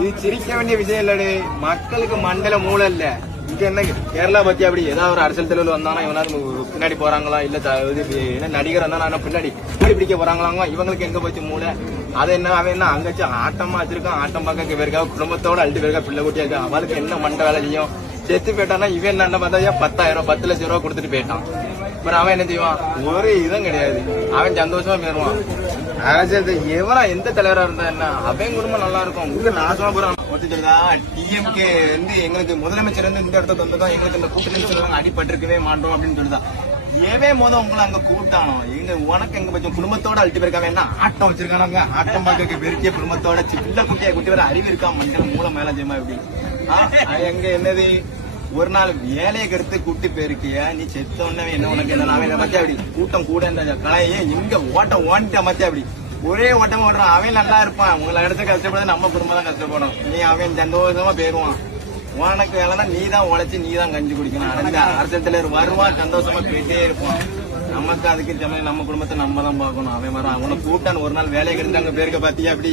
இது சிரிக்க வேண்டிய விஷயம் இல்லடே. மக்களுக்கு மண்டல மூளை இல்ல. இங்க என்ன கேரளா பத்தி அப்படி ஏதாவது ஒரு அரசியல் தலைவர் வந்தானா இவனாவது பின்னாடி போறாங்களா? இல்ல இது என்ன நடிகர் வந்தானா? பின்னாடி பின்னாடி பிடிக்க போறாங்களாங்க இவங்களுக்கு எங்க போச்சு மூளை? அது என்ன அவன் என்ன அங்கச்சு ஆட்டமா வச்சிருக்கான் ஆட்டம் பார்க்க பேருக்கா குடும்பத்தோட அழுது பேருக்கா பிள்ளை குட்டியா இருக்கா அவளுக்கு என்ன மண்ட வேலை செய்யும்? செத்து போயிட்டானா இவன் என்ன பார்த்தா பத்தாயிரம் பத்து லட்சம் ரூபா கொடுத்துட்டு போயிட்டான். அப்புறம் அவன் என்ன செய்வான் ஒரு இதுவும் கிடையாது அவன் சந்தோஷமா தெ- எவனா எந்த தலைவரா இருந்தா என்ன அவன் குடும்பம் நல்லா இருக்கும் உங்க நாசமா போறான் டிஎம்கே வந்து எங்களுக்கு முதலமைச்சர் வந்து இந்த இடத்த தந்துதான் எங்களுக்கு இந்த கூட்டணி சொல்லுவாங்க அடிபட்டிருக்கவே மாட்டோம் அப்படின்னு சொல்லுதா ஏவே மோத உங்களை அங்க கூட்டானோ எங்க உனக்கு எங்க பட்சம் குடும்பத்தோட அழுட்டு போயிருக்காங்க என்ன ஆட்டம் வச்சிருக்காங்க ஆட்டம் பார்க்க பெருக்கிய குடும்பத்தோட சின்ன குட்டியை குட்டி வர அறிவு இருக்கா மண்டல மூல மேல ஜெயமா எப்படி எங்க என்னது ஒரு நாள் வேலையை கருத்து கூட்டி போயிருக்கிய? நீ செத்த உடனே என்ன உனக்கு என்ன அவன் மத்திய அப்படி? கூட்டம் கூட இந்த கலையே இங்க ஓட்டம் ஓட்ட மத்திய அப்படி? ஒரே ஓட்டம் ஓடுறான். அவன் நல்லா இருப்பான். உங்களை எடுத்து கஷ்டப்படுறது நம்ம குடும்பம் தான் கஷ்டப்படும். நீ அவன் சந்தோஷமா போயிருவான். உனக்கு வேலைன்னா நீ தான் உழைச்சி நீ தான் கஞ்சி குடிக்கணும். அடைஞ்ச அரசியல் தலைவர் வருவான் சந்தோஷமா போயிட்டே இருப்பான். நமக்கு அதுக்கு சமயம் நம்ம குடும்பத்தை நம்ம தான் பார்க்கணும். அவன் வரான். அவனை கூட்டான் ஒரு நாள் வேலையை வேலைக்கு அங்க பேருக்க பாத்தியா அப்படி?